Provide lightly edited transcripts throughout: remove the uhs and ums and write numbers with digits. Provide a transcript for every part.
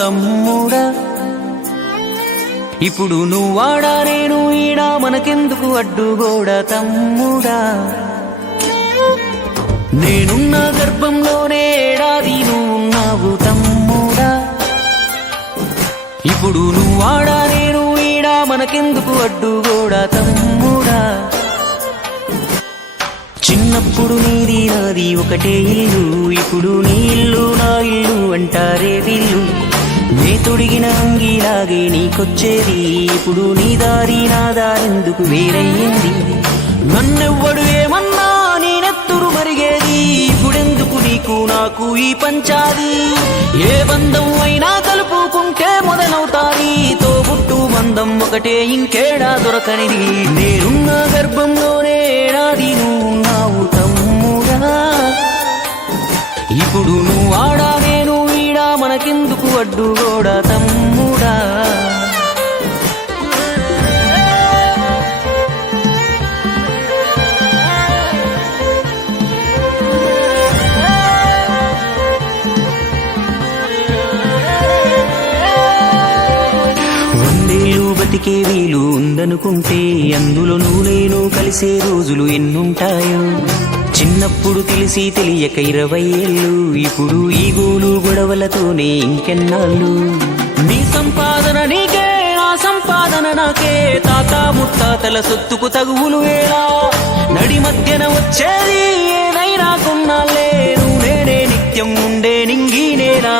తమ్ముడా. ఇప్పుడు నువ్వాడా నేను ఈడా మనకెందుకు అడ్డుగోడ తమ్ముడా. నేనున్న గర్భంలోనే ఏడాది నువ్వున్నావు తమ్ముడా. ఇప్పుడు నువ్వాడా నేను ఈడా మనకెందుకు అడ్డుగోడ తమ్ముడా. చిన్నప్పుడు నీది నాది ఒకటే ఇల్లు, ఇప్పుడు నీ ఇల్లు నా ఇల్లు అంటారే వీళ్ళు. నే తొడిగిన అంగిలాగే నీకొచ్చేది, ఇప్పుడు నీ దారి నా దారెందుకు వేరయ్యింది. నన్నెవ్వడు ఏమన్నా నేనెత్తురు మరిగేది, ఇప్పుడెందుకు నీకు నాకు ఈ పంచాది. ఏ బంధం అయినా కలుపుకుంటే మొదలవుతాది, తోబుట్టు బంధం ఒకటే ఇంకేడా దొరకనిది. నేనున్న గర్భంలోనే ఏడాది నువ్వున్నావు తమ్ముడా. ఇప్పుడు నువ్వాడా నేను ఈడా మనకెందుకు అడ్డుగోడ తమ్ముడా. బతికే వీలు ఉందనుకుంటే అందులో నువ్వు నేను కలిసే రోజులు ఎన్నుంటాయో. చిన్నప్పుడు తెలిసి తెలియక 20 ఏళ్ళు, ఇప్పుడు ఈ గోలు గొడవలతోనే ఇంకెన్నాళ్ళు. నీ సంపాదన నీకే నా సంపాదన నాకే, తాత ముత్తాతల సొత్తుకు తగువులు వేళ. నడి మధ్యన వచ్చేది ఏదైనా కొన్నాళ్ళే, నువ్వు నేనే నిత్యం ఉండే నింగినేనా.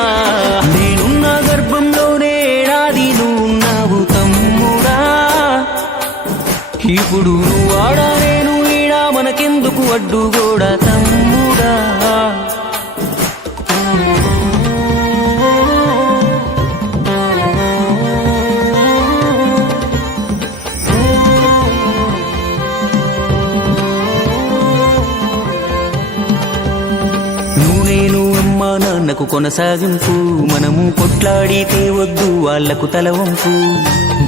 నేనున్న గర్భంలోనే ఏడాది నువ్వున్నావు తమ్ముడా. ఇప్పుడు నువ్వాడా నేను ఈడా మనకెందుకు అడ్డుగోడ తమ్ముడా. నాన్నకు కొనసాగింపు, మనము కొట్లాడితే వద్దు వాళ్లకు తలవంపు.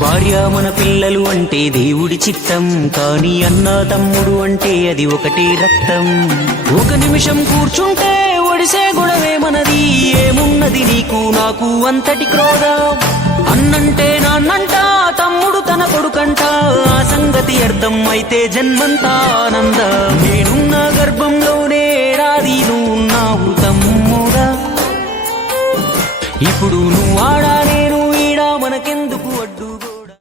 భార్య మన పిల్లలు అంటే దేవుడి చిత్తం, కానీ అన్న తమ్ముడు అంటే అది ఒకటే రక్తం. ఒక నిమిషం కూర్చుంటే ఒడిసే గొడవే మనది, ఏమున్నది నీకు నాకు అంతటి క్రోధం. అన్నంటే నాన్నంట, తమ్ముడు తన కొడుకంట, ఆ సంగతి అర్థం అయితే జన్మంతా ఆనంద. నేనున్న గర్భంలోనే ఏడాది నువ్వున్నావు తమ్ముడా. ఇప్పుడు నువ్వాడా